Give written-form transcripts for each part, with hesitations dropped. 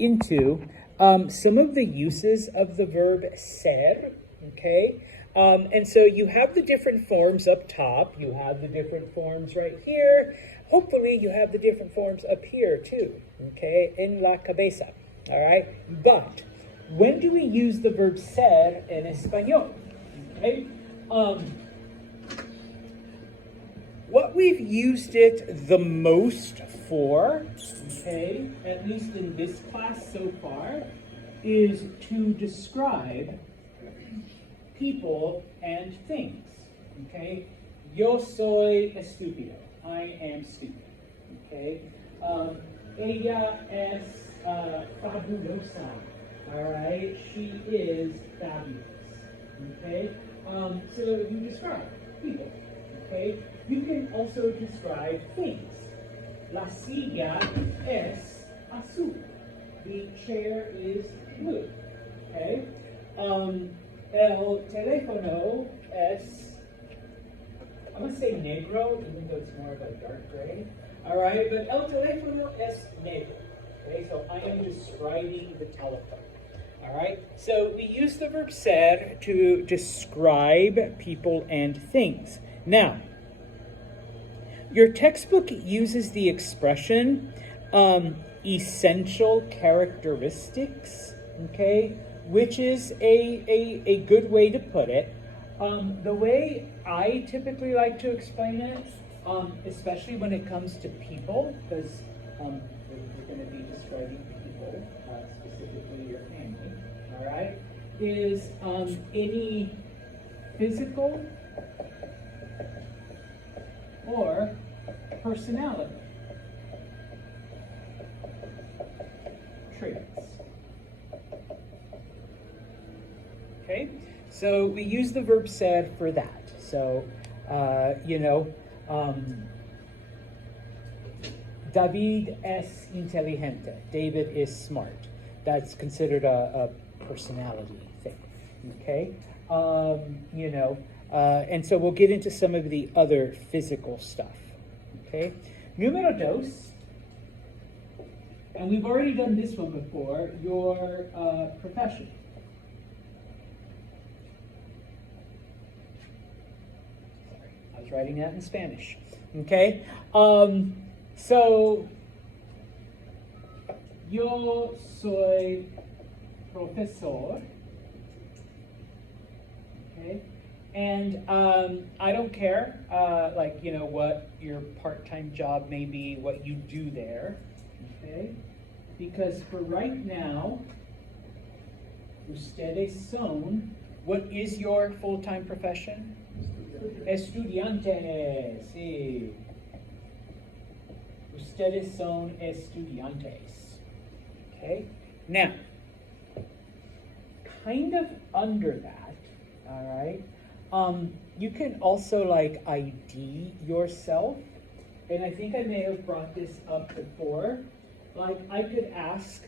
into some of the uses of the verb ser, okay? And so you have the different forms up top. You have the different forms right here. Hopefully you have the different forms up here too, okay? En la cabeza, all right? But when do we use the verb ser in Espanol, okay? What we've used it the most for, okay, at least in this class so far, is to describe people and things, okay? Yo soy estúpido. I am stupid, okay? Ella es fabulosa, all right? She is fabulous, okay? So you describe people, okay? You can also describe things. La silla es azul. The chair is blue, okay? El teléfono es, I'm going to say negro, even though it's more of a dark gray. All right, but el teléfono es negro. Okay, so I am describing the telephone. All right, so we use the verb ser to describe people and things. Now, your textbook uses the expression essential characteristics, okay, which is a good way to put it. The way I typically like to explain it, especially when it comes to people, because we're going to be describing people, specifically your family, all right, is any physical or personality traits. Okay, so we use the verb ser for that. So, David es inteligente. David is smart. That's considered a personality thing. Okay, and so we'll get into some of the other physical stuff. Okay, número dos. And we've already done this one before. Your profession. I was writing that in Spanish. Okay? So, yo soy profesor. Okay? And I don't care, what your part-time job may be, what you do there. Okay? Because for right now, ustedes son, what is your full-time profession? Estudiantes, sí. Ustedes son estudiantes. Okay? Now, kind of under that, all right, you can also ID yourself. And I think I may have brought this up before. I could ask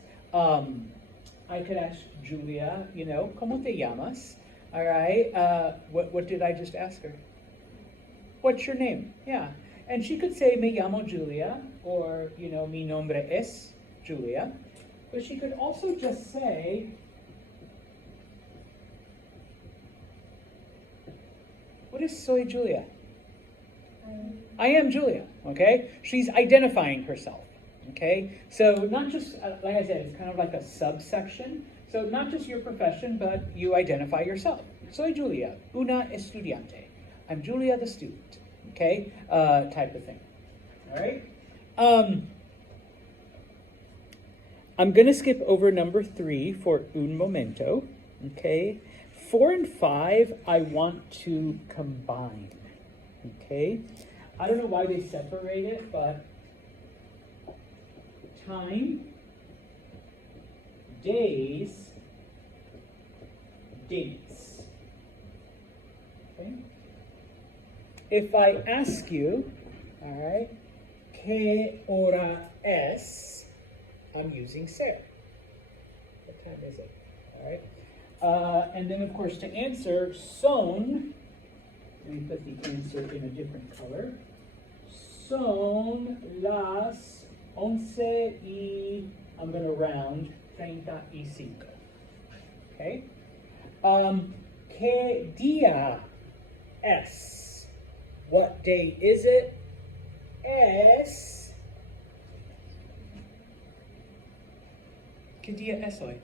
Julia, ¿cómo te llamas? All right, what did I just ask her? What's your name? Yeah, and she could say, me llamo Julia, or, mi nombre es Julia. But she could also just say, what is soy Julia? I am Julia, okay? She's identifying herself. Okay, so not just, like I said, it's kind of like a subsection. So not just your profession, but you identify yourself. Soy Julia, una estudiante. I'm Julia the student, okay? Type of thing, all right? I'm going to skip over number 3 for un momento, okay? 4 and 5, I want to combine, okay? I don't know why they separate it, but time, days, dates. Okay? If I ask you, all right, ¿qué hora es? I'm using ser. What time is it? All right. And then, of course, to answer, son, let me put the answer in a different color. Son las 11 y, I'm going to round, 35. Okay? ¿Qué día es? What day is it? Es. ¿Qué día es hoy?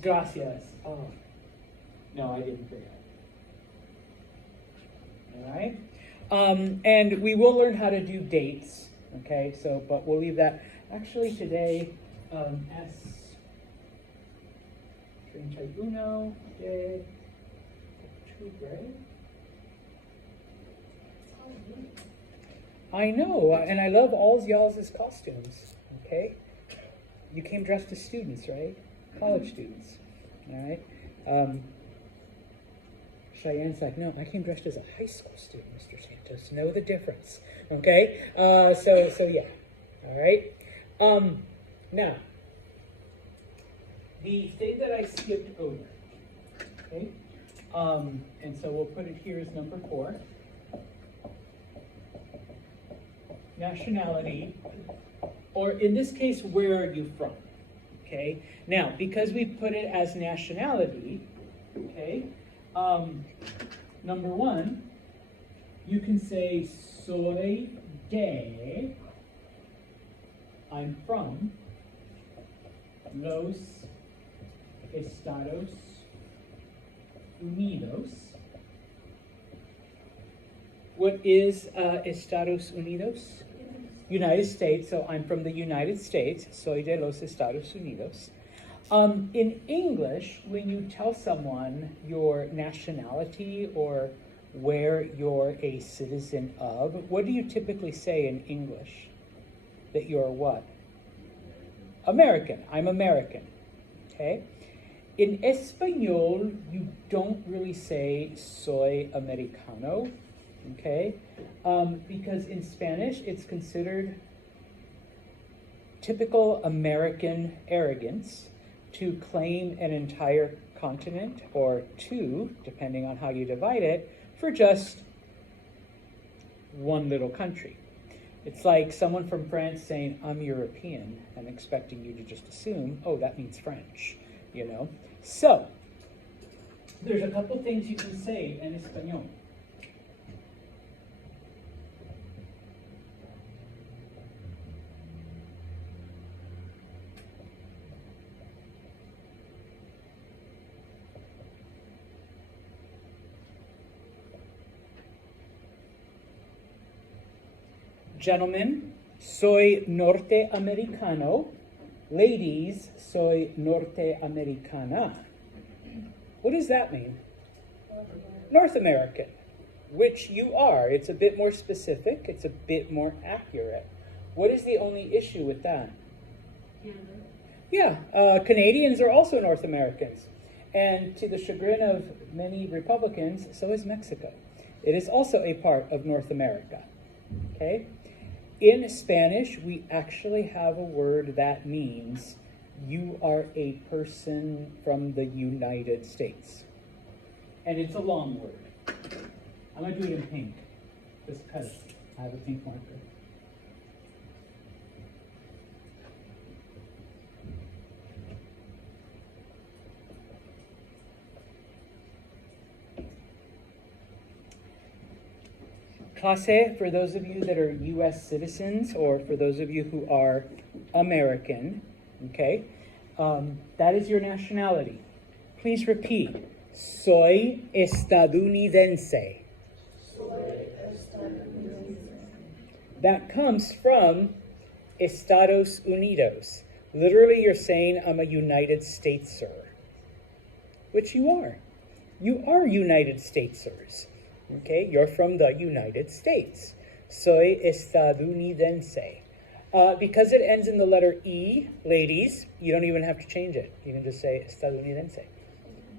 Gracias. Oh. No, I didn't forget. All right? And we will learn how to do dates, okay? So, but we'll leave that. Actually, today, es 31 de octubre. I know, and I love all y'all's costumes, okay? You came dressed as students, right? College students, all right? Cheyenne's like, no, I came dressed as a high school student, Mr. Santos. Know the difference, okay? So yeah, all right? Now, the thing that I skipped over, okay? And so we'll put it here as number 4. Nationality, or in this case, where are you from? Okay? Now, because we put it as nationality, okay, number 1, you can say soy de, I'm from, los Estados Unidos. What is Estados Unidos? United States, so I'm from the United States, soy de los Estados Unidos. In English, when you tell someone your nationality or where you're a citizen of, what do you typically say in English? That you're what? American. I'm American. Okay? In Espanol, you don't really say soy americano. Okay? Because in Spanish, it's considered typical American arrogance to claim an entire continent, or 2, depending on how you divide it, for just one little country. It's like someone from France saying, I'm European, and expecting you to just assume, oh, that means French, you know? So, there's a couple things you can say in Espanol. Gentlemen, soy norteamericano. Ladies, soy norteamericana. What does that mean? North American, which you are. It's a bit more specific. It's a bit more accurate. What is the only issue with that? Yeah, Canadians are also North Americans. And to the chagrin of many Republicans, so is Mexico. It is also a part of North America. Okay? In Spanish, we actually have a word that means you are a person from the United States. And it's a long word. I'm going to do it in pink, just because I have a pink marker. Clase, for those of you that are U.S. citizens, or for those of you who are American, okay, that is your nationality. Please repeat. Soy estadounidense. That comes from Estados Unidos. Literally, you're saying, I'm a United Stateser, which you are. You are United Statesers. Okay, you're from the United States. Soy estadounidense. Because it ends in the letter E, ladies, you don't even have to change it. You can just say estadounidense.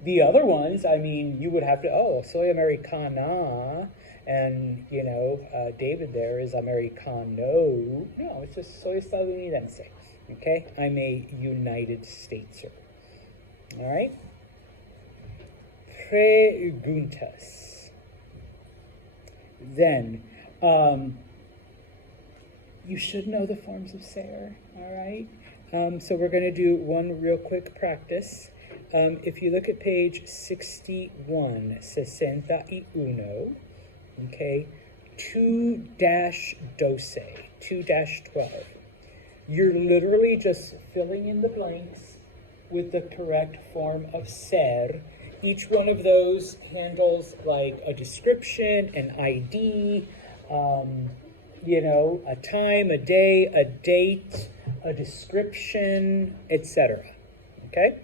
The other ones, I mean, you would have to, oh, soy americana, and, you know, David there is americano. No, it's just soy estadounidense. Okay, I'm a United Stateser. All right? Preguntas. Then, you should know the forms of ser, all right? So we're going to do one real quick practice. If you look at page 61, 61, okay, 2-12, you're literally just filling in the blanks with the correct form of ser. Each one of those handles like a description, an ID, a time, a day, a date, a description, etc. Okay?